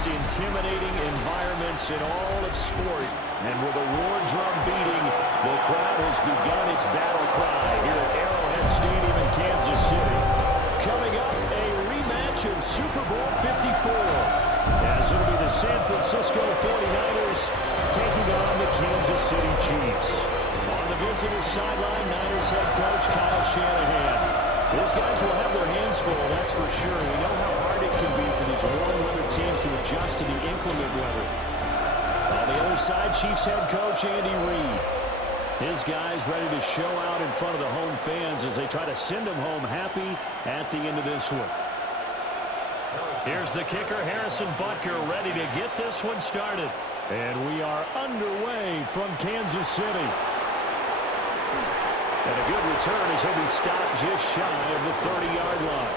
most intimidating environments in all of sport. And with a war drum beating, the crowd has begun its battle cry here at Arrowhead Stadium in Kansas City. Coming up, a rematch of Super Bowl 54, as it'll be the San Francisco 49ers taking on the Kansas City Chiefs. On the visitor sideline, Niners head coach Kyle Shanahan. These guys will have their hands full, that's for sure. We know how hard it can be for these warm weather teams to adjust to the inclement weather. On the other side, Chiefs head coach Andy Reid. His guys ready to show out in front of the home fans as they try to send them home happy at the end of this one. Here's the kicker, Harrison Butker, ready to get this one started. And we are underway from Kansas City. And a good return as he'll be stopped just shy of the 30-yard line.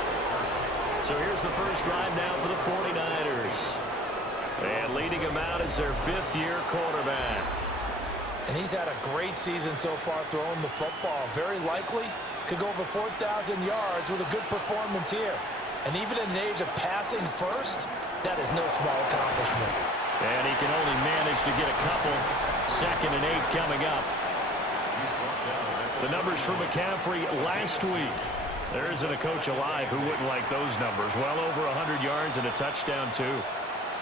So here's the first drive now for the 49ers. And leading him out is their fifth-year quarterback. And he's had a great season so far throwing the football. Very likely could go over 4,000 yards with a good performance here. And even in an age of passing first, that is no small accomplishment. And he can only manage to get a couple. 2nd and 8 coming up. The numbers for McCaffrey last week. There isn't a coach alive who wouldn't like those numbers. Well over 100 yards and a touchdown, too.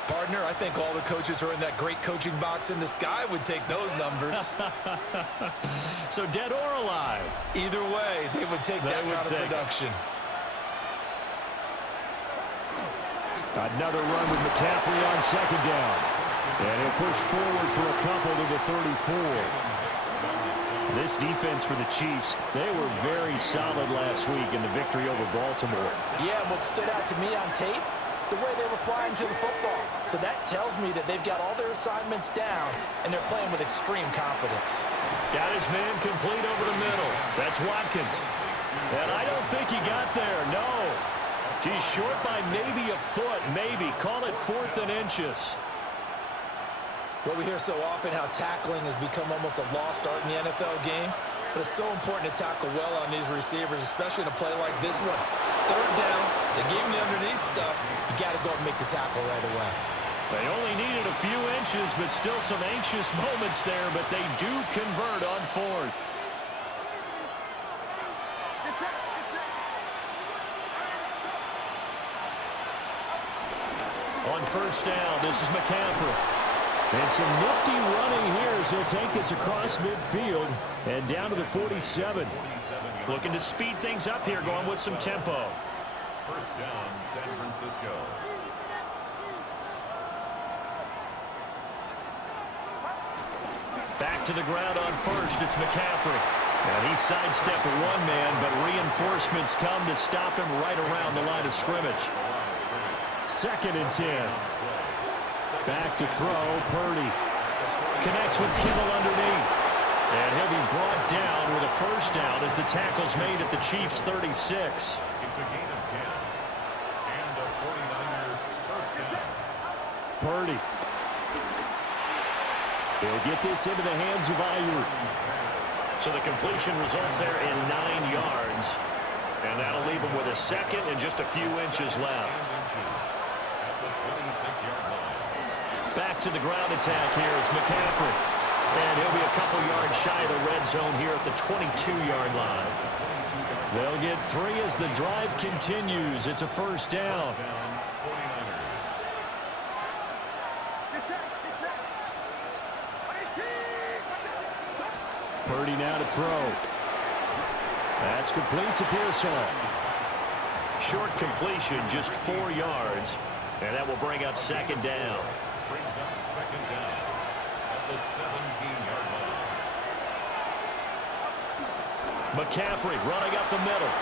Partner, I think all the coaches who are in that great coaching box in the sky would take those numbers. So dead or alive? Either way, they would take that kind of production. Another run with McCaffrey on 2nd down. And he'll push forward for a couple to the 34. This defense for the Chiefs, they were very solid last week in the victory over Baltimore. Yeah, what stood out to me on tape, the way they were flying to the football. So that tells me that they've got all their assignments down, and they're playing with extreme confidence. Got his man complete over the middle. That's Watkins. And I don't think he got there, no. He's short by maybe a foot, maybe. Call it 4th and inches. Well, we hear so often how tackling has become almost a lost art in the NFL game, but it's so important to tackle well on these receivers, especially in a play like this one. 3rd down, they gave him the underneath stuff. You got to go and make the tackle right away. They only needed a few inches, but still some anxious moments there, but they do convert on 4th. On 1st down, this is McCaffrey. And some nifty running here as he'll take this across midfield and down to the 47. Looking to speed things up here, going with some tempo. 1st down, San Francisco. Back to the ground on 1st, it's McCaffrey. And he sidestepped one man, but reinforcements come to stop him right around the line of scrimmage. 2nd and 10. Back to throw, Purdy. Connects with Kittle underneath. And he'll be brought down with a 1st down as the tackle's made at the Chiefs' 36. It's a gain of 10. And a 49er 1st down. Purdy. He'll get this into the hands of Ayuk. So the completion results there in 9 yards. And that'll leave him with a 2nd and just a few inches left. At the 26-yard line. Back to the ground attack here. It's McCaffrey. And he'll be a couple yards shy of the red zone here at the 22-yard line. They'll get 3 as the drive continues. It's a 1st down. Purdy now to throw. That's complete to Pearson. Short completion, just 4 yards. And that will bring up 2nd down. Brings up 2nd down at the 17-yard line. McCaffrey running up the middle.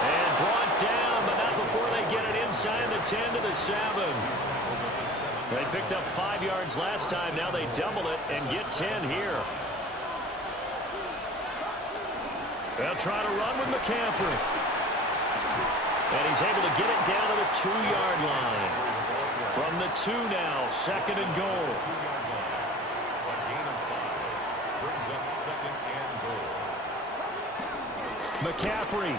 And brought down, but not before they get it inside the 10 to the 7. They picked up 5 yards last time. Now they double it and get 10 here. They'll try to run with McCaffrey. And he's able to get it down to the 2-yard line. From the 2 now, 2nd and goal. A gain of 5 brings up 2nd and goal. McCaffrey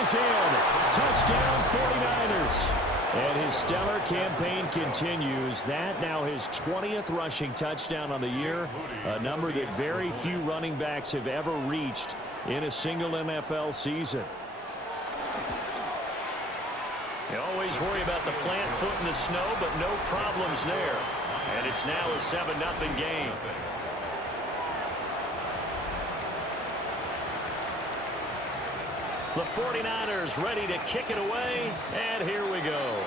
is in. Touchdown 49ers. And his stellar campaign continues. That now his 20th rushing touchdown on the year, a number that very few running backs have ever reached in a single NFL season. You always worry about the plant foot in the snow, but no problems there. And it's now a 7-0 game. The 49ers ready to kick it away, and here we go.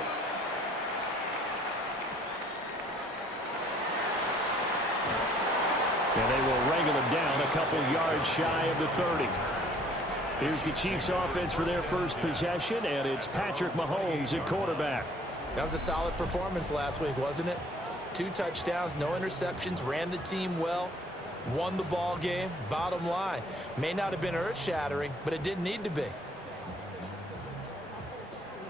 And they will wrangle him down a couple yards shy of the 30. Here's the Chiefs offense for their first possession, and it's Patrick Mahomes at quarterback. That was a solid performance last week, wasn't it? 2 touchdowns, no interceptions, ran the team well, won the ball game. Bottom line, may not have been earth-shattering, but it didn't need to be.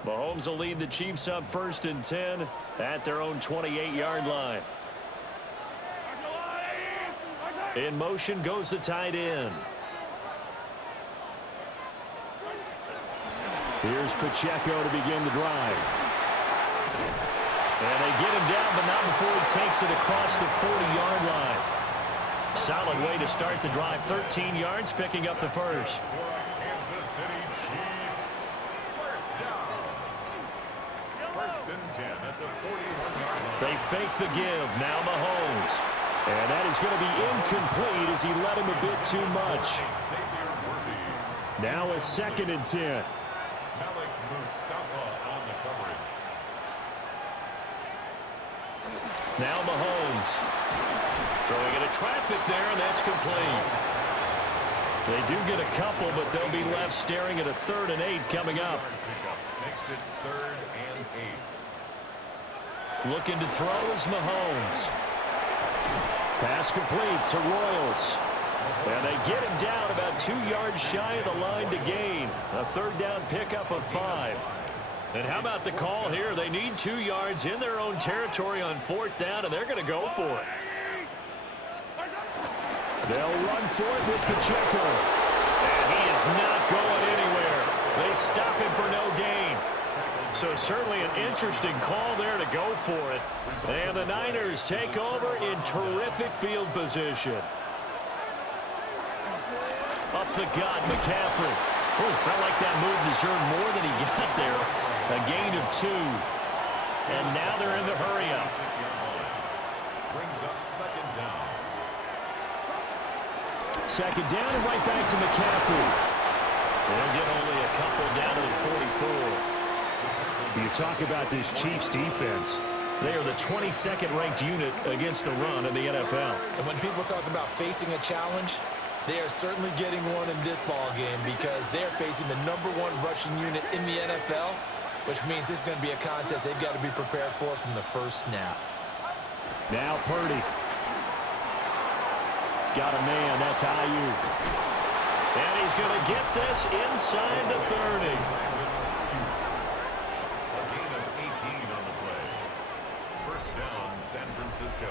Mahomes will lead the Chiefs up 1st and 10 at their own 28-yard line. In motion goes the tight end. Here's Pacheco to begin the drive. And they get him down, but not before he takes it across the 40-yard line. Solid way to start the drive. 13 yards, picking up the first. Kansas City Chiefs. First down. 1st and 10 at the 41-yard line. They fake the give. Now Mahomes. And that is going to be incomplete as he let him a bit too much. Now a 2nd and 10. Malik Mustafa on the coverage. Now Mahomes. Throwing into traffic there, and that's complete. They do get a couple, but they'll be left staring at a 3rd and 8 coming up. Makes it 3rd and 8. Looking to throw is Mahomes. Pass complete to Royals. And they get him down about 2 yards shy of the line to gain. A 3rd down pickup of 5. And how about the call here? They need 2 yards in their own territory on 4th down, and they're going to go for it. They'll run for it with Pacheco. And he is not going anywhere. They stop him for no gain. So certainly an interesting call there to go for it. And the Niners take over in terrific field position. Up the gut, McCaffrey. Oh, felt like that move deserved more than he got there. A gain of 2. And now they're in the hurry-up. Brings up 2nd down. 2nd down and right back to McCaffrey. They'll get only a couple down to the 44. You talk about this Chiefs defense. They are the 22nd ranked unit against the run in the NFL. And when people talk about facing a challenge, they are certainly getting one in this ball game because they're facing the #1 rushing unit in the NFL, which means this is going to be a contest they've got to be prepared for from the first snap. Now Purdy. Got a man, that's Ayuk. And he's going to get this inside the 30. A gain of 18 on the play. 1st down, San Francisco.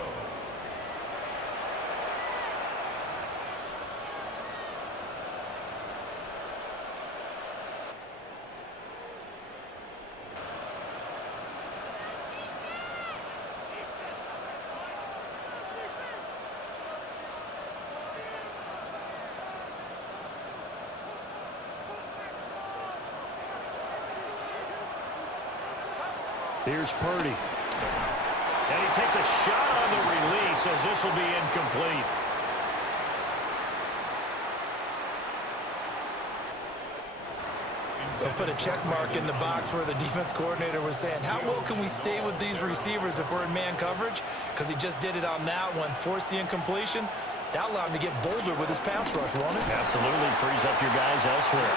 Here's Purdy. And he takes a shot on the release as this will be incomplete. They'll put a check mark in the box where the defense coordinator was saying, how well can we stay with these receivers if we're in man coverage? Because he just did it on that one, forced the incompletion. That allowed him to get bolder with his pass rush, won't it? Absolutely frees up your guys elsewhere.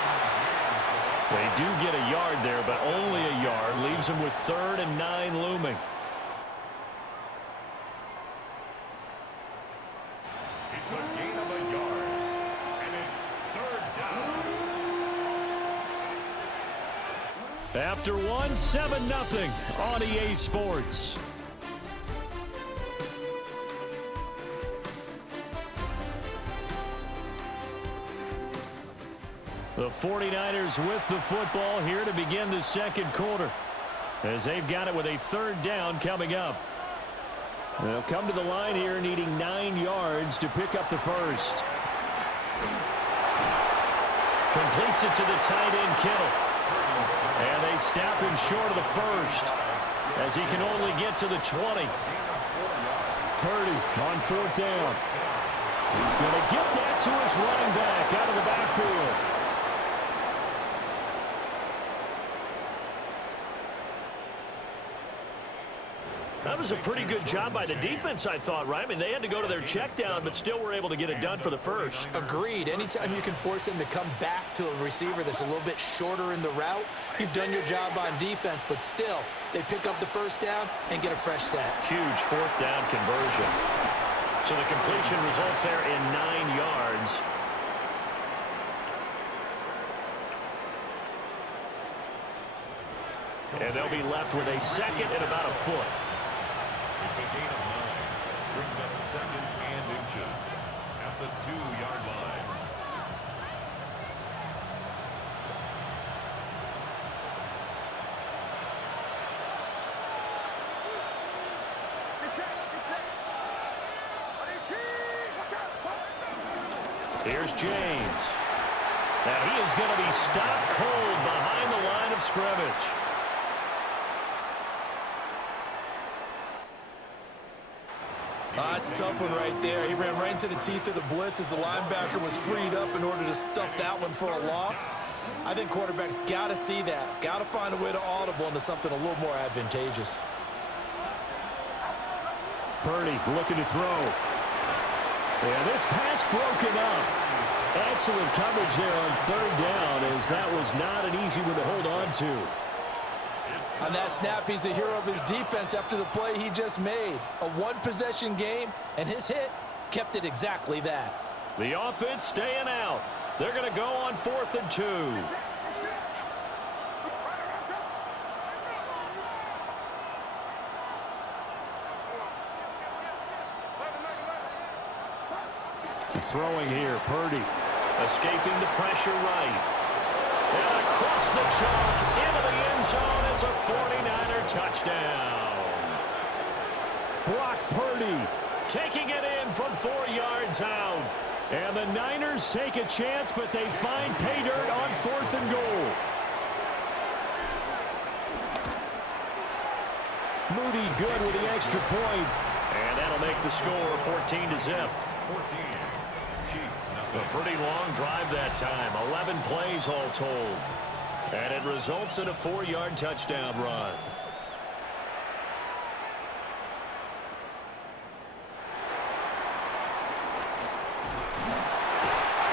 They do get a yard there, but only a yard. Leaves them with 3rd and 9 looming. It's a gain of a yard, and it's 3rd down. After 1, 7-0 on EA Sports. The 49ers with the football here to begin the 2nd quarter. as they've got it with a third down coming up. They'll come to the line here needing 9 yards to pick up the first. Completes it to the tight end, Kittle. And they stop him short of the first as he can only get to the 20. Purdy on fourth down. He's going to get that to his running back out of the backfield. That was a pretty good job by the defense, I thought, right? I mean, they had to go to their check down, but still were able to get it done for the first. Agreed. Anytime you can force him to come back to a receiver that's a little bit shorter in the route, you've done your job on defense, but still, they pick up the first down and get a fresh set. Huge fourth down conversion. So the completion results there in 9 yards. And they'll be left with a second and about a foot. It's a gain of 9. Brings up second and inches at the 2-yard line. Here's James. Now he is going to be stopped cold behind the line of scrimmage. That's a tough one right there. He ran right into the teeth of the blitz as the linebacker was freed up in order to stuff that one for a loss. I think quarterbacks got to see that. Got to find a way to audible into something a little more advantageous. Purdy looking to throw. And this pass broken up. Excellent coverage there on third down, as that was not an easy one to hold on to. On that snap, he's a hero of his defense after the play he just made. A one-possession game, and his hit kept it exactly that. The offense staying out. They're going to go on 4th and 2. Throwing here, Purdy. Escaping the pressure right. And across the chalk, into the end zone. It's a 49er touchdown. Brock Purdy taking it in from 4 yards out. And the Niners take a chance, but they find pay dirt on 4th and goal. Moody good with the extra point. And that'll make the score 14-0. 14. A pretty long drive that time. 11 plays all told. And it results in a 4-yard touchdown run.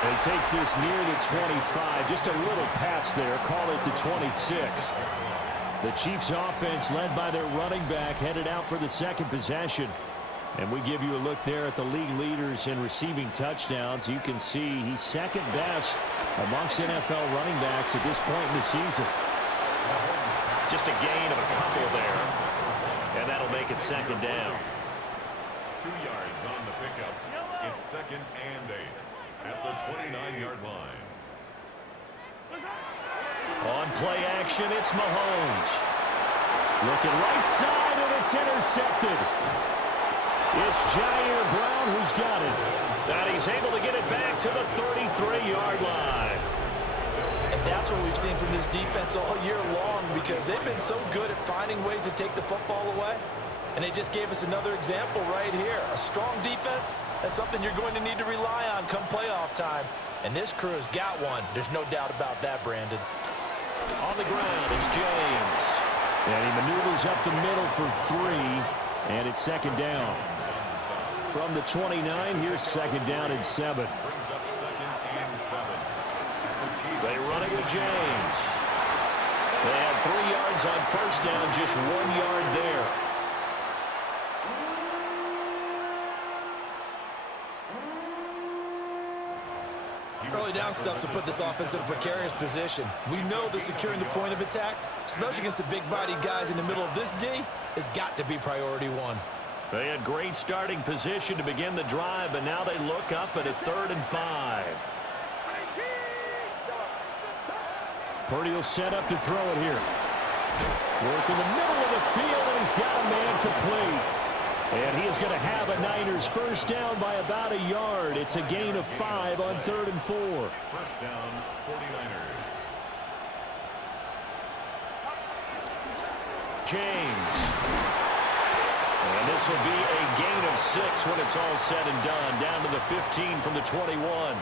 He takes this near the 25. Just a little pass there. Call it the 26. The Chiefs offense, led by their running back, headed out for the second possession. And we give you a look there at the league leaders in receiving touchdowns. You can see he's second best amongst NFL running backs at this point in the season. Just a gain of a couple there. And that'll make it second down. 2 yards on the pickup. It's second and 8 at the 29-yard line. On play action, it's Mahomes. Looking right side, and it's intercepted. It's Jair Brown who's got it. And he's able to get it back to the 33-yard line. And that's what we've seen from this defense all year long, because they've been so good at finding ways to take the football away. And they just gave us another example right here. A strong defense, that's something you're going to need to rely on come playoff time. And this crew has got one. There's no doubt about that, Brandon. On the ground, it's James. And he maneuvers up the middle for 3, and it's second down. From the 29, here's second down and 7. Brings up second and 7. They run it with James. They had 3 yards on first down, just 1 yard there. Early down stuff to put this offense in a precarious position. We know that securing the point of attack, especially against the big-bodied guys in the middle of this D, has got to be priority 1. They had great starting position to begin the drive, but now they look up at a 3rd and 5. Purdy will set up to throw it here. Working the middle of the field, and he's got a man complete. And he is going to have a Niners first down by about a yard. It's a gain of 5 on 3rd and 4. First down, 49ers. James. And this will be a gain of 6 when it's all said and done. Down to the 15 from the 21.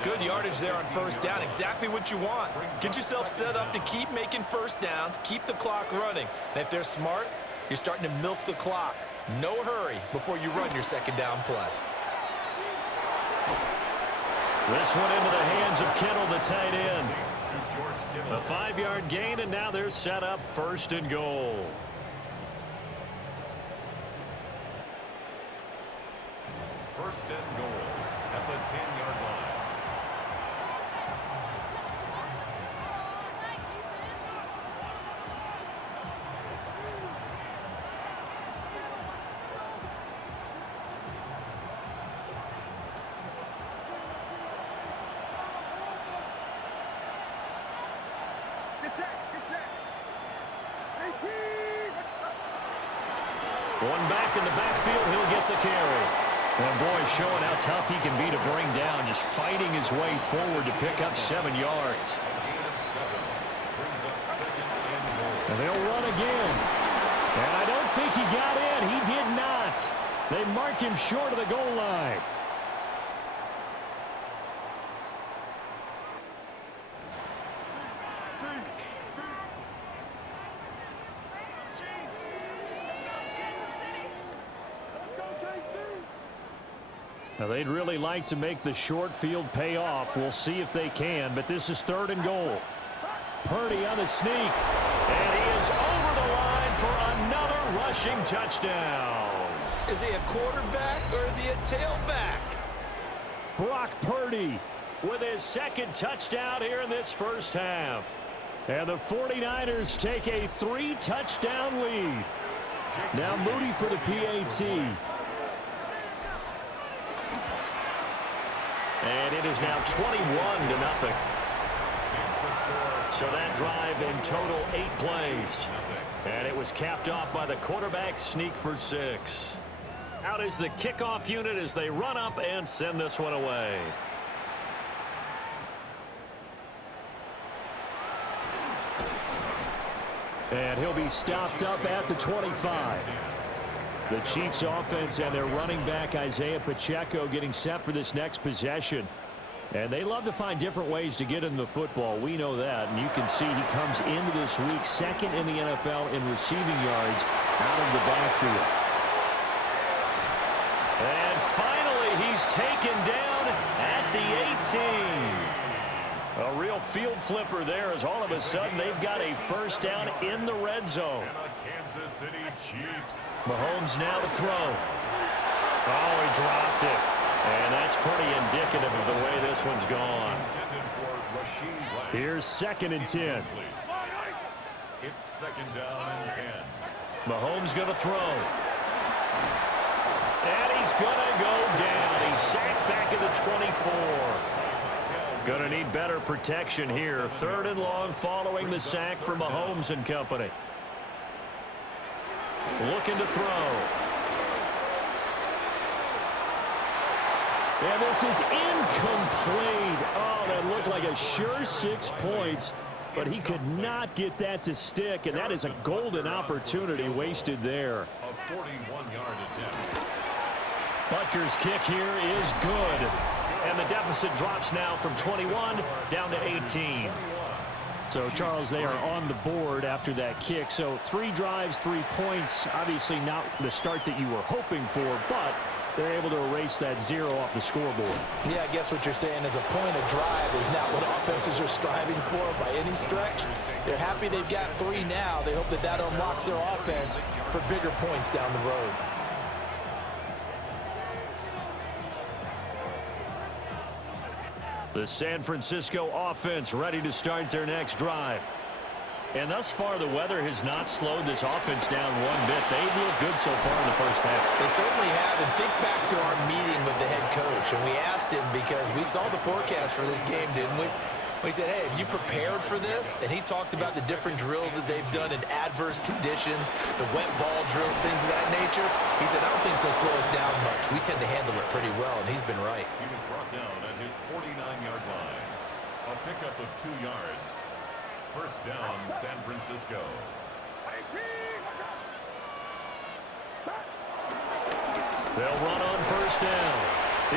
Good yardage there on first down. Exactly what you want. Get yourself set up to keep making first downs, keep the clock running. And if they're smart, you're starting to milk the clock. No hurry before you run your second down play. This one into the hands of Kittle, the tight end. A 5-yard gain, and now they're set up 1st and goal. First and goal at the 10-yard line. One back in the backfield, he'll get the carry. And boy, showing how tough he can be to bring down, just fighting his way forward to pick up 7 yards. And they'll run again. And I don't think he got in. He did not. They mark him short of the goal line. Now, they'd really like to make the short field pay off. We'll see if they can, but this is 3rd and goal. Purdy on the sneak, and he is over the line for another rushing touchdown. Is he a quarterback or is he a tailback? Brock Purdy with his 2nd touchdown here in this first half. And the 49ers take a 3-touchdown lead. Now Moody for the PAT. And it is now 21-0. So that drive in total 8 plays. And it was capped off by the quarterback sneak for 6. Out is the kickoff unit as they run up and send this one away. And he'll be stopped up at the 25. The Chiefs offense and their running back Isaiah Pacheco getting set for this next possession. And they love to find different ways to get in the football. We know that. And you can see he comes into this week 2nd in the NFL in receiving yards out of the backfield. And finally, he's taken down at the 18. A real field flipper there as all of a sudden they've got a first down in the red zone. Kansas City Chiefs. Mahomes now to throw. Oh, he dropped it. And that's pretty indicative of the way this one's gone. Here's 2nd and 10. It's 2nd down and 10. Mahomes going to throw. And he's going to go down. He's sacked back at the 24. Going to need better protection here. 3rd and long following the sack for Mahomes and company. Looking to throw. And this is incomplete. Oh, that looked like a sure 6 points, but he could not get that to stick, and that is a golden opportunity wasted there. A 41-yard attempt. Butker's kick here is good. And the deficit drops now from 21 down to 18. So, Charles, they are on the board after that kick. So, 3 drives, 3 points. Obviously not the start that you were hoping for, but they're able to erase that 0 off the scoreboard. Yeah, I guess what you're saying is a point of drive is not what offenses are striving for by any stretch. They're happy they've got 3 now. They hope that that unlocks their offense for bigger points down the road. The San Francisco offense ready to start their next drive. And thus far, the weather has not slowed this offense down one bit. They've looked good so far in the first half. They certainly have. And think back to our meeting with the head coach. And we asked him because we saw the forecast for this game, didn't we? He said, hey, have you prepared for this? And he talked about the different drills that they've done in adverse conditions, the wet ball drills, things of that nature. He said, I don't think it's going to slow us down much. We tend to handle it pretty well, and he's been right. He was brought down at his 49-yard line. A pickup of 2 yards. First down, San Francisco. They'll run on first down.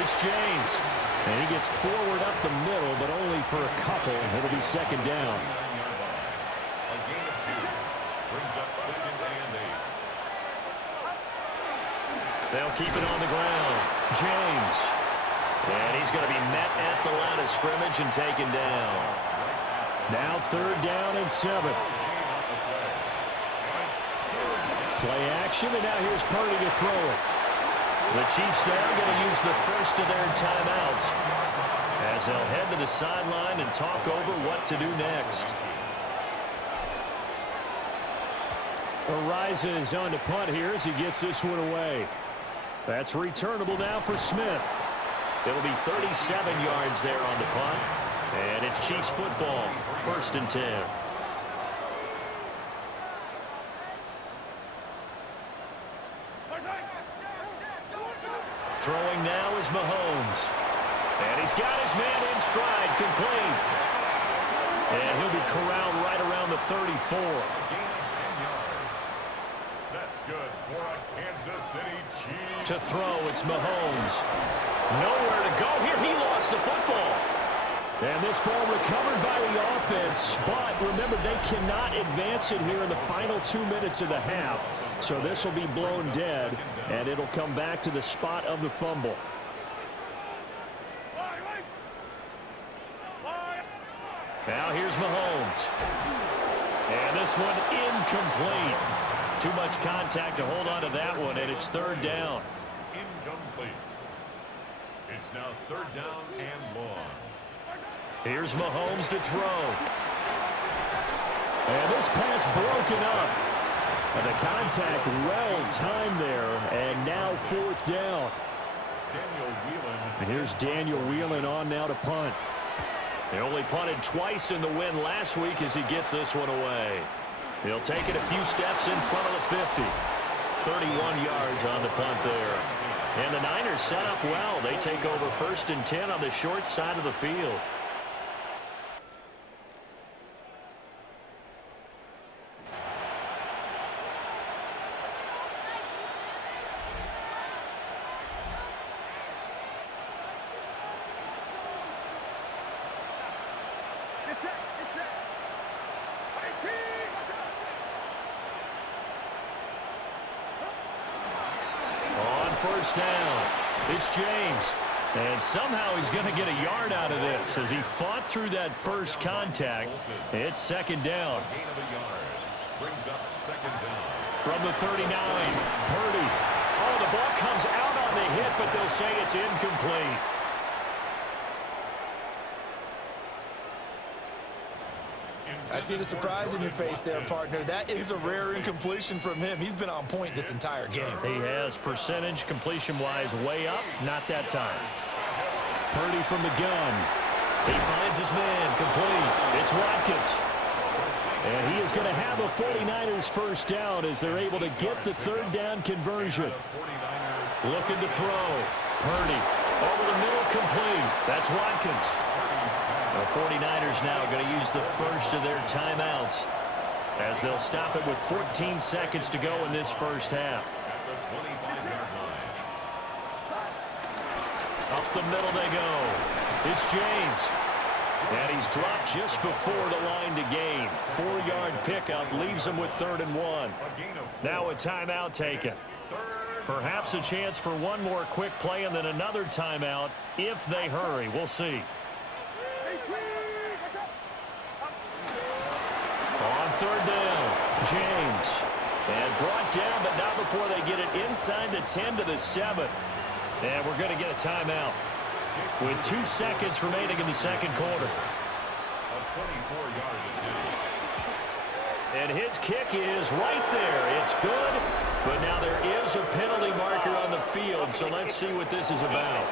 It's James. And he gets forward up the middle, but only for a couple. It'll be second down. A gain of 2. Brings up second and 8. They'll keep it on the ground. James. And he's going to be met at the line of scrimmage and taken down. Now third down and 7. Play action, and now here's Purdy to throw it. The Chiefs now going to use the first of their timeouts as they'll head to the sideline and talk over what to do next. Ariza is on to punt here as he gets this one away. That's returnable now for Smith. It'll be 37 yards there on the punt. And it's Chiefs football, first and 10. Throwing now is Mahomes. And he's got his man in stride, complete. And he'll be corralled right around the 34. Gain of 10 yards. That's good for a Kansas City Chiefs. To throw, it's Mahomes. Nowhere to go here. He lost the football. And this ball recovered by the offense. But remember, they cannot advance it here in the final 2 minutes of the half. So this will be blown dead, and it'll come back to the spot of the fumble. Now here's Mahomes. And this one incomplete. Too much contact to hold on to that one, and it's third down. Incomplete. It's now third down and long. Here's Mahomes to throw. And this pass broken up. And the contact well timed there, and now fourth down. Daniel Whelan. And here's Daniel Whelan on now to punt. They only punted twice in the win last week as he gets this one away. He'll take it a few steps in front of the 50. 31 yards on the punt there. And the Niners set up well. They take over first and 10 on the short side of the field. First down. It's James. And somehow he's going to get a yard out of this as he fought through that first contact. It's second down. Gain of a yard. Brings up second down. From the 39, Purdy. Oh, the ball comes out on the hit, but they'll say it's incomplete. I see the surprise in your face there, partner. That is a rare incompletion from him. He's been on point this entire game. He has percentage completion-wise way up. Not that time. Purdy from the gun. He finds his man complete. It's Watkins. And he is going to have a 49ers first down as they're able to get the third down conversion. Looking to throw. Purdy over the middle, complete. That's Watkins. The 49ers now going to use the first of their timeouts as they'll stop it with 14 seconds to go in this first half. Up the middle they go. It's James. And he's dropped just before the line to gain. 4-yard pickup leaves him with 3rd and 1. Now a timeout taken. Perhaps a chance for one more quick play and then another timeout if they hurry. We'll see. On third down, James. And brought down, but not before they get it inside the 10 to the 7. And we're going to get a timeout with 2 seconds remaining in the second quarter. And his kick is right there. It's good, but now there is a penalty marker on the field, so let's see what this is about.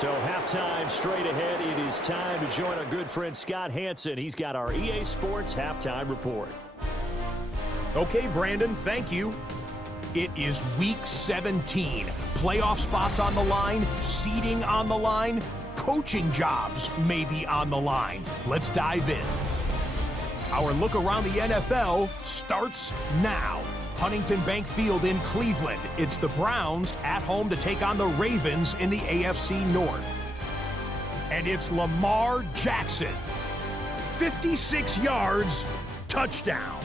So halftime straight ahead. It is time to join our good friend Scott Hansen. He's got our EA Sports halftime report. Okay, Brandon, thank you. It is Week 17. Playoff spots on the line, seeding on the line, coaching jobs may be on the line. Let's dive in. Our look around the NFL starts now. Huntington Bank Field in Cleveland. It's the Browns at home to take on the Ravens in the AFC North. And it's Lamar Jackson. 56 yards, touchdown.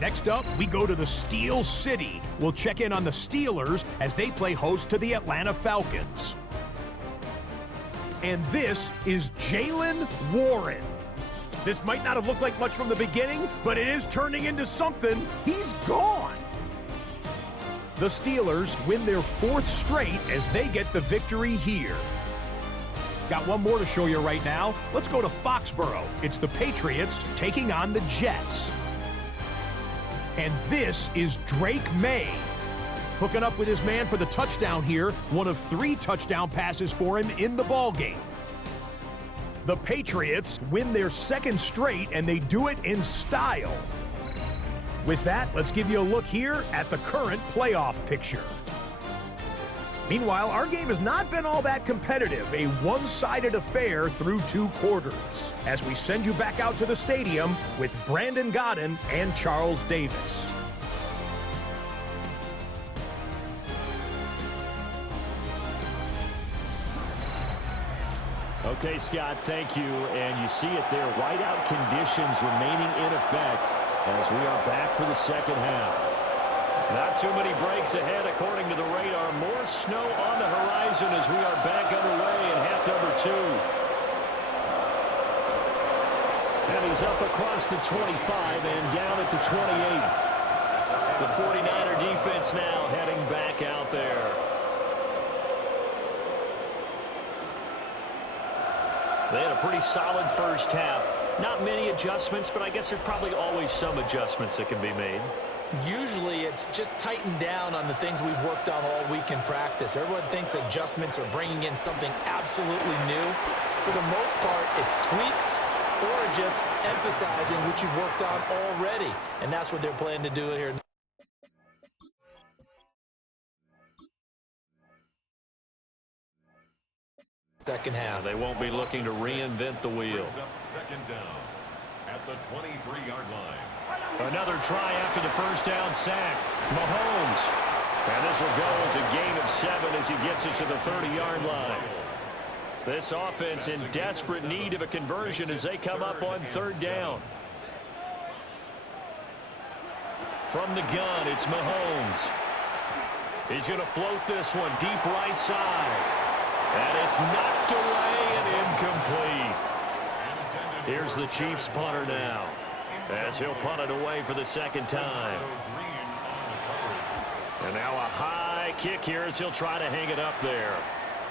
Next up, we go to the Steel City. We'll check in on the Steelers as they play host to the Atlanta Falcons. And this is Jaylen Warren. This might not have looked like much from the beginning, but it is turning into something. He's gone. The Steelers win their 4th straight as they get the victory here. Got one more to show you right now. Let's go to Foxborough. It's the Patriots taking on the Jets. And this is Drake May, hooking up with his man for the touchdown here, one of 3 touchdown passes for him in the ballgame. The Patriots win their 2nd straight, and they do it in style. With that, let's give you a look here at the current playoff picture. Meanwhile, our game has not been all that competitive, a one-sided affair through 2 quarters, as we send you back out to the stadium with Brandon Godden and Charles Davis. Okay, Scott, thank you. And you see it there, whiteout conditions remaining in effect as we are back for the second half. Not too many breaks ahead according to the radar. More snow on the horizon as we are back underway in half number 2. And he's up across the 25 and down at the 28. The 49er defense now heading back out there. They had a pretty solid first half. Not many adjustments, but I guess there's probably always some adjustments that can be made. Usually it's just tightened down on the things we've worked on all week in practice. Everyone thinks adjustments are bringing in something absolutely new. For the most part, it's tweaks or just emphasizing what you've worked on already. And that's what they're planning to do here. Second half. They won't be looking to reinvent the wheel. Up 2nd down at the 23-yard line. Another try after the first down sack. Mahomes. And this will go as a gain of 7 as he gets it to the 30-yard line. This offense in desperate need of a conversion as they come up on 3rd down. From the gun, it's Mahomes. He's going to float this one deep right side. And it's knocked away and incomplete. Here's the Chiefs punter now, as he'll punt it away for the 2nd time. And now a high kick here as he'll try to hang it up there.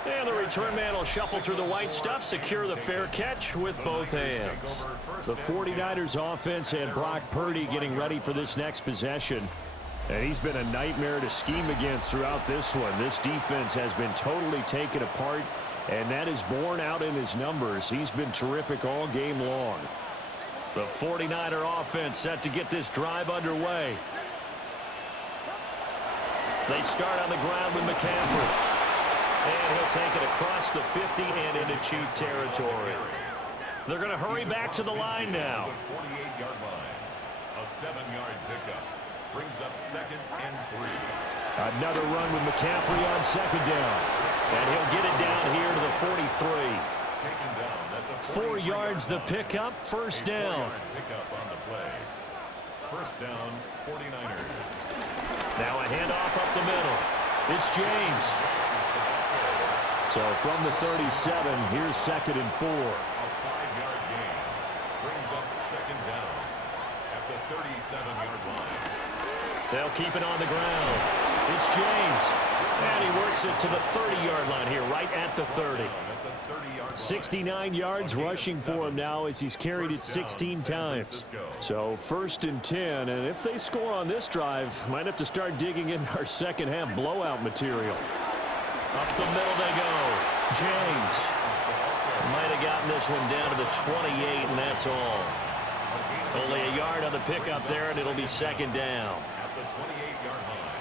And the return man will shuffle through the white stuff, secure the fair catch with both hands. The 49ers offense had Brock Purdy getting ready for this next possession. And he's been a nightmare to scheme against throughout this one. This defense has been totally taken apart, and that is borne out in his numbers. He's been terrific all game long. The 49er offense set to get this drive underway. They start on the ground with McCaffrey. And he'll take it across the 50 and into Chief territory. They're going to hurry back to the line now. 48-yard line. A 7-yard pickup. Brings up 2nd and 3. Another run with McCaffrey on 2nd down. And he'll get it down here to the 43. Taken down at the 4 yards the pickup, 1st down. Pickup on the play. 1st down, 49ers. Now a handoff up the middle. It's James. So from the 37, here's 2nd and 4. A 5-yard gain. Brings up 2nd down at the 37-yard line. They'll keep it on the ground. It's James. And he works it to the 30-yard line here, right at the 30. 69 yards rushing for him now as he's carried it 16 times. So 1st and 10, and if they score on this drive, might have to start digging in our second half blowout material. Up the middle they go. James might have gotten this one down to the 28, and that's all. Only a yard on the pickup there, and it'll be second down. At the 28-yard line.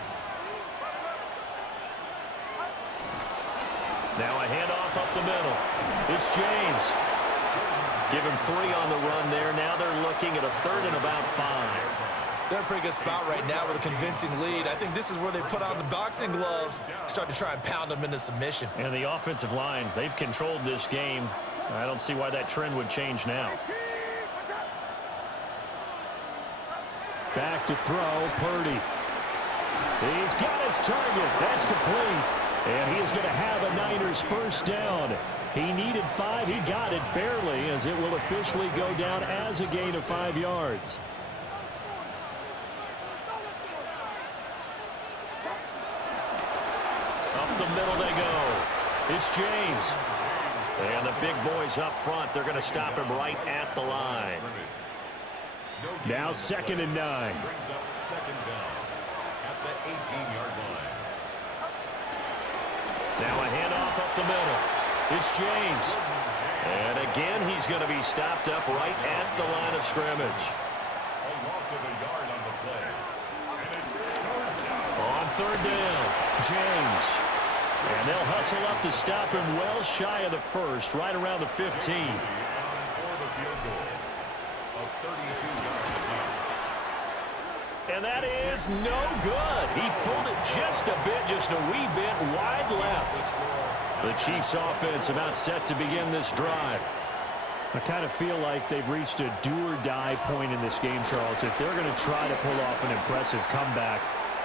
Now a handoff up the middle. It's James. Give him 3 on the run there. Now they're looking at a third and about 5. They're in a pretty good spot right now with a convincing lead. I think this is where they put on the boxing gloves, start to try and pound them into submission. And the offensive line, they've controlled this game. I don't see why that trend would change now. Back to throw, Purdy. He's got his target. That's complete. And he is going to have a Niners first down. He needed 5. He got it barely, as it will officially go down as a gain of 5 yards. Up the middle they go. It's James. And the big boys up front, they're going to stop him right at the line. Now 2nd and 9. Brings up second down at the 18-yard line. Now a handoff up the middle. It's James. And again, he's going to be stopped up right at the line of scrimmage. A loss of a yard on the play. And it's third down. On third down, James. And they'll hustle up to stop him well shy of the first, right around the 15. For the field goal of 32 yards. And that is no good. He pulled it just a bit, just a wee bit wide left. The Chiefs offense about set to begin this drive. I kind of feel like they've reached a do-or-die point in this game, Charles. If they're going to try to pull off an impressive comeback,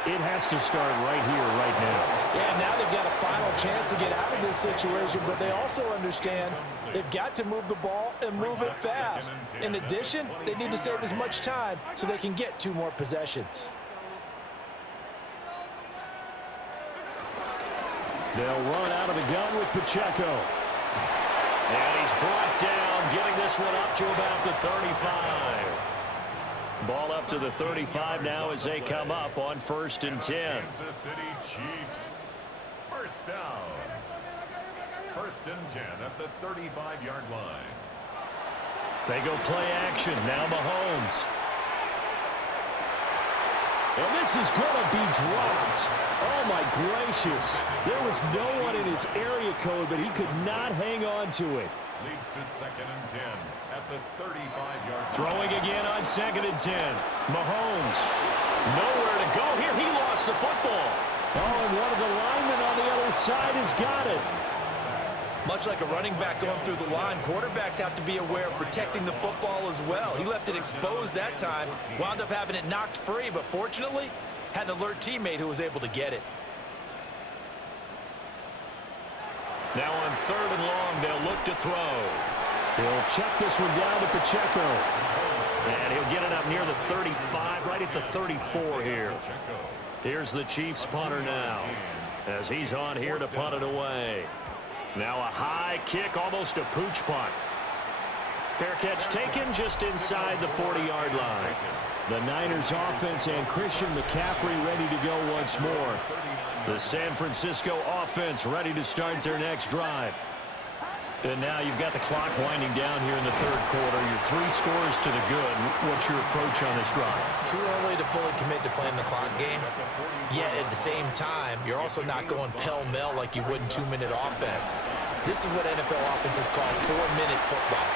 it has to start right here, right now. Yeah, now they've got a final chance to get out of this situation, but they also understand they've got to move the ball and move it fast. In addition, they need to save as much time so they can get 2 more possessions. They'll run out of the gun with Pacheco. And he's brought down, getting this one up to about the 35. Ball up to the 35 now as they come up on 1st and 10. Kansas City Chiefs. First down. 1st and 10 at the 35-yard line. They go play action. Now Mahomes. And this is going to be dropped. Oh, my gracious. There was no one in his area code, but he could not hang on to it. Leads to 2nd and 10 at the 35-yard line. Throwing again on 2nd and 10. Mahomes. Nowhere to go here. He lost the football. Oh, and one of the linemen on the other side has got it. Much like a running back going through the line, quarterbacks have to be aware of protecting the football as well. He left it exposed that time, wound up having it knocked free, but fortunately, had an alert teammate who was able to get it. Now on 3rd and long, they'll look to throw. He'll check this one down to Pacheco. And he'll get it up near the 35, right at the 34 here. Here's the Chiefs punter now, as he's on here to punt it away. Now a high kick, almost a pooch punt. Fair catch taken just inside the 40-yard line. The Niners offense and Christian McCaffrey ready to go once more. The San Francisco offense ready to start their next drive. And now you've got the clock winding down here in the 3rd quarter. Your 3 scores to the good. What's your approach on this drive? Too early to fully commit to playing the clock game. Yet at the same time, you're also not going pell-mell like you would in 2-minute offense. This is what NFL offenses call 4-minute football.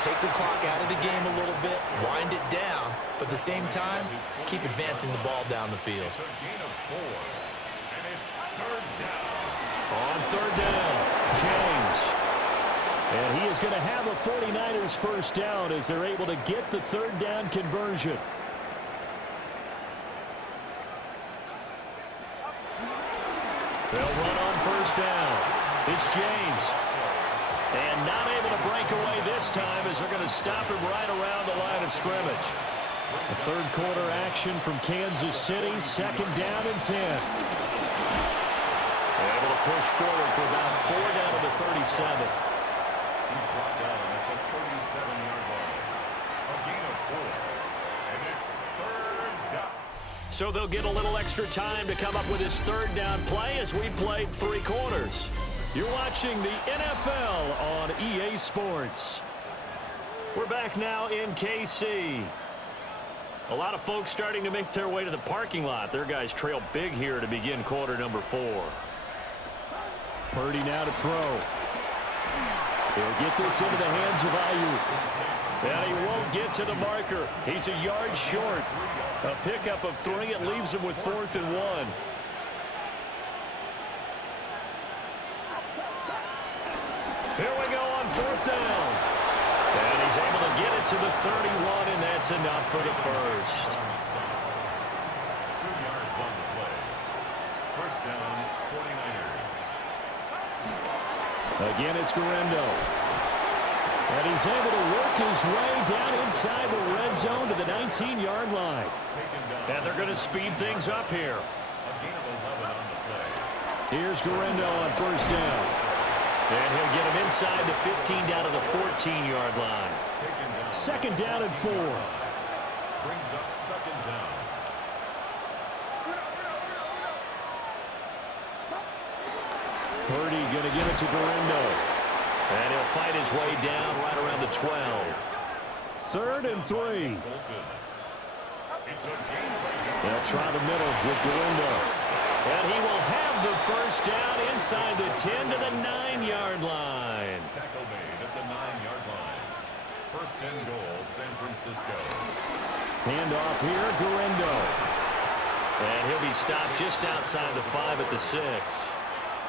Take the clock out of the game a little bit, wind it down, but at the same time, keep advancing the ball down the field. It's a gain of 4, and it's 3rd down. On 3rd down, James. And he is going to have a 49ers first down as they're able to get the 3rd down conversion. They'll run on 1st down. It's James. And not able to break away this time as they're going to stop him right around the line of scrimmage. The 3rd quarter action from Kansas City, 2nd down and 10. Able to push forward for about 4 down to the 37. He's brought down at the 37-yard line. A gain of 4, and it's 3rd down. So they'll get a little extra time to come up with his 3rd down play as we played 3 quarters. You're watching the NFL on EA Sports. We're back now in KC. A lot of folks starting to make their way to the parking lot. Their guys trail big here to begin quarter number 4. Purdy now to throw. He'll get this into the hands of Ayuk. And he won't get to the marker. He's a yard short. A pickup of 3. It leaves him with 4th and 1. Here we go on 4th down. And he's able to get it to the 31, and that's enough for the first. 2 yards on the play. First down, 49ers. Again, it's Guerrero. And he's able to work his way down inside the red zone to the 19-yard line. And they're going to speed things up here. A gain of 11 on the play. Here's Guerrero on first down. And he'll get him inside the 15 down to the 14-yard line. Second down and 4. Brings up second down. Purdy going to give it to Guerrero. And he'll fight his way down right around the 12. 3rd and 3. It's a game-breaker. They'll try the middle with Guerrero. And he will have the first down inside the 10 to the 9-yard line. Tackle made at the 9-yard line. First and goal, San Francisco. Handoff here, Guerrero. And he'll be stopped just outside the 5 at the 6.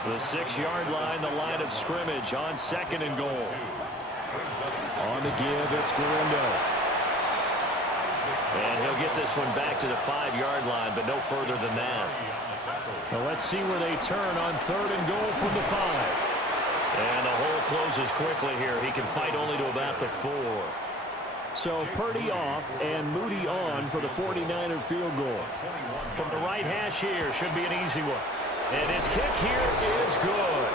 The 6-yard line, the line of scrimmage on 2nd and goal. On the give, it's Guerrero. And he'll get this one back to the 5-yard line, but no further than that. Well, let's see where they turn on 3rd and goal from the 5. And the hole closes quickly here. He can fight only to about the 4. So Purdy off and Moody on for the 49er field goal. From the right hash here, should be an easy one. And his kick here is good.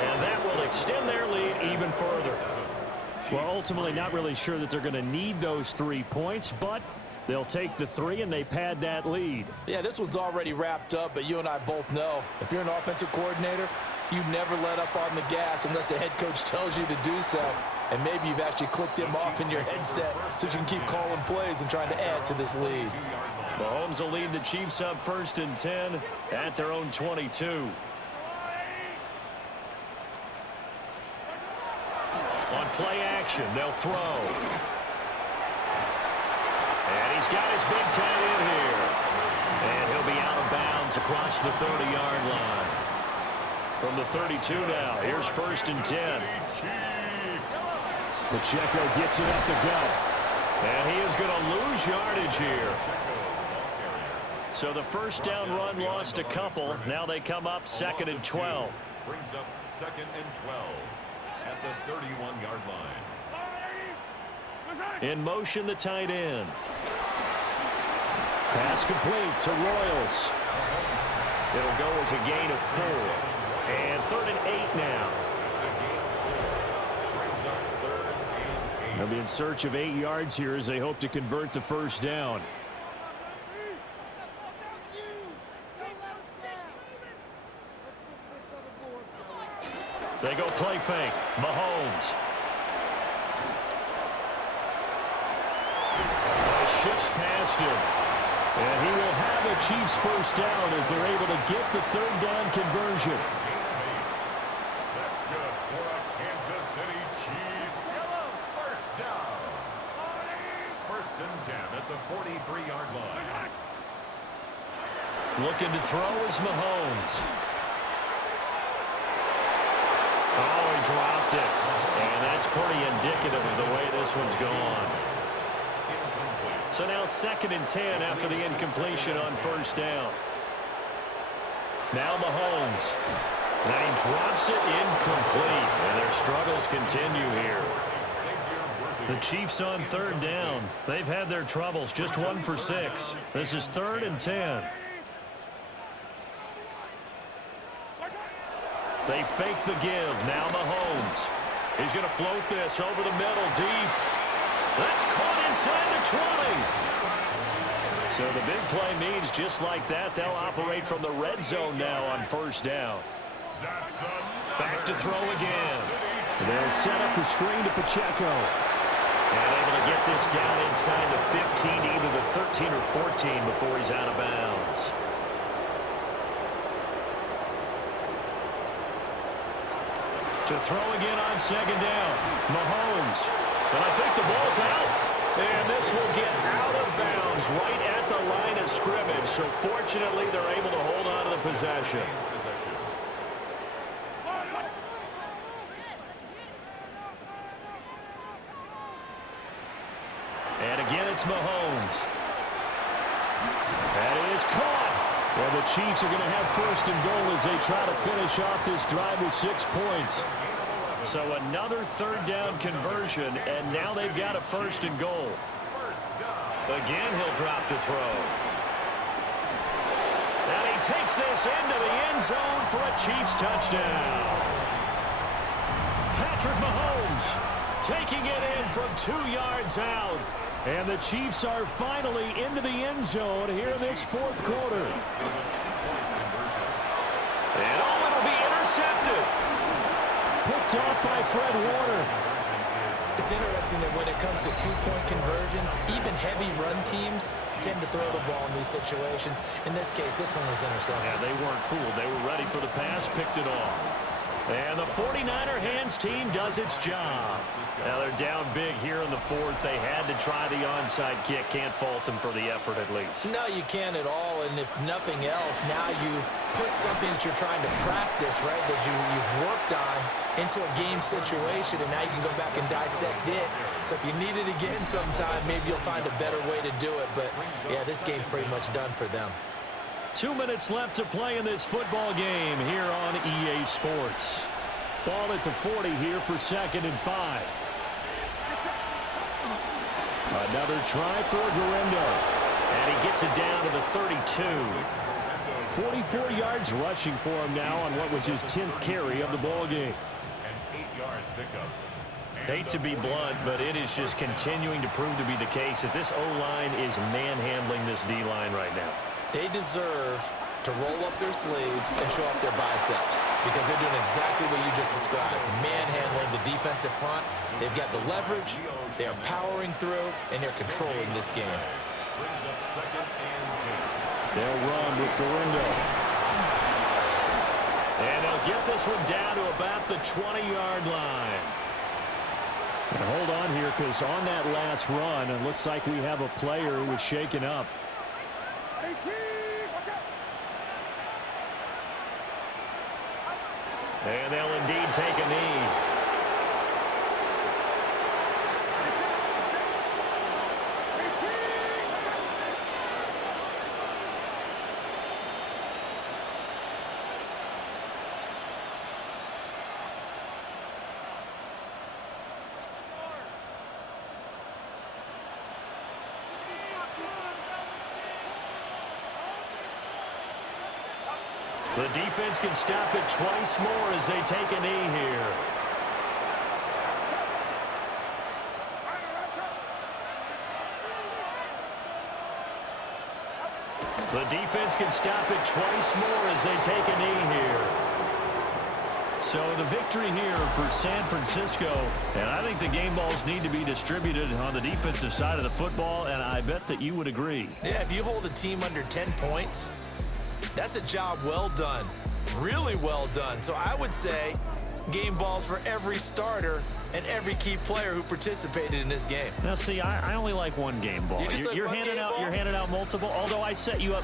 And that will extend their lead even further. Well, ultimately not really sure that they're going to need those 3 points, but they'll take the 3 and they pad that lead. Yeah, this one's already wrapped up, but you and I both know if you're an offensive coordinator, you never let up on the gas unless the head coach tells you to do so. And maybe you've actually clicked him off in your headset so you can keep calling plays and trying to add to this lead. Mahomes will lead the Chiefs up 1st and 10 at their own 22. On play action, they'll throw. And he's got his big tight end here. And he'll be out of bounds across the 30-yard line. From the 32 now, here's 1st and 10. Pacheco gets it up the gut. And he is going to lose yardage here. So the first down run lost a couple. Now they come up 2nd and 12. Brings up 2nd and 12 at the 31-yard line. In motion, the tight end. Pass complete to Royals. It'll go as a gain of 4. And 3rd and 8 now. They'll be in search of 8 yards here as they hope to convert the first down. They go play fake. Mahomes. Shifts past him. And he will have a Chiefs first down as they're able to get the 3rd down conversion. That's good for a Kansas City Chiefs. First down. 1st and 10 at the 43-yard line. Looking to throw is Mahomes. Oh, he dropped it. And that's pretty indicative of the way this one's gone. So now 2nd and 10 after the incompletion on 1st down. Now Mahomes. And he drops it incomplete. And their struggles continue here. The Chiefs on 3rd down. They've had their troubles. Just 1 for 6. This is 3rd and 10. They fake the give. Now Mahomes. He's going to float this over the middle deep. That's caught inside the 20. So the big play means just like that, they'll operate from the red zone now on 1st down. Back to throw again. They'll set up the screen to Pacheco. And able to get this down inside the 15, either the 13 or 14 before he's out of bounds. To throw again on second down. Mahomes. And I think the ball's out. And this will get out of bounds right at the line of scrimmage. So fortunately, they're able to hold on to the possession. And again, it's Mahomes. That is caught. Well, the Chiefs are going to have first and goal as they try to finish off this drive with 6 points. So another third down conversion, and now they've got a first and goal. Again, he'll drop to throw. And he takes this into the end zone for a Chiefs touchdown. Patrick Mahomes taking it in from 2 yards out. And the Chiefs are finally into the end zone here in this fourth quarter. And it'll be intercepted. Picked off by Fred Warner. It's interesting that when it comes to two-point conversions, even heavy run teams tend to throw the ball in these situations. In this case, this one was intercepted. Yeah, they weren't fooled. They were ready for the pass, picked it off. And the 49er hands team does its job. Now they're down big here in the fourth. They had to try the onside kick. Can't fault them for the effort at least. No, you can't at all. And if nothing else, now you've put something that you're trying to practice, right, that you've worked on into a game situation, and now you can go back and dissect it. So if you need it again sometime, maybe you'll find a better way to do it. But, yeah, this game's pretty much done for them. 2 minutes left to play in this football game here on EA Sports. Ball at the 40 here for 2nd and 5. Another try for Guerrero. And he gets it down to the 32. 44 yards rushing for him now on what was his 10th carry of the ball game. Hate to be blunt, but it is just continuing to prove to be the case that this O-line is manhandling this D-line right now. They deserve to roll up their sleeves and show up their biceps because they're doing exactly what you just described, manhandling the defensive front. They've got the leverage, they're powering through, and they're controlling this game. They'll run with Guerrero. And they'll get this one down to about the 20-yard line. And hold on here because on that last run, it looks like we have a player who was shaken up. And they'll indeed take a knee. The defense can stop it twice more as they take a knee here. The defense can stop it twice more as they take a knee here. So the victory here for San Francisco. And I think the game balls need to be distributed on the defensive side of the football, and I bet that you would agree. Yeah, if you hold a team under 10 points, that's a job well done, really well done. So I would say game balls for every starter and every key player who participated in this game. Now, see, I only like one game ball. You just like you're one handing game out ball? You're handing out multiple. Although I set you up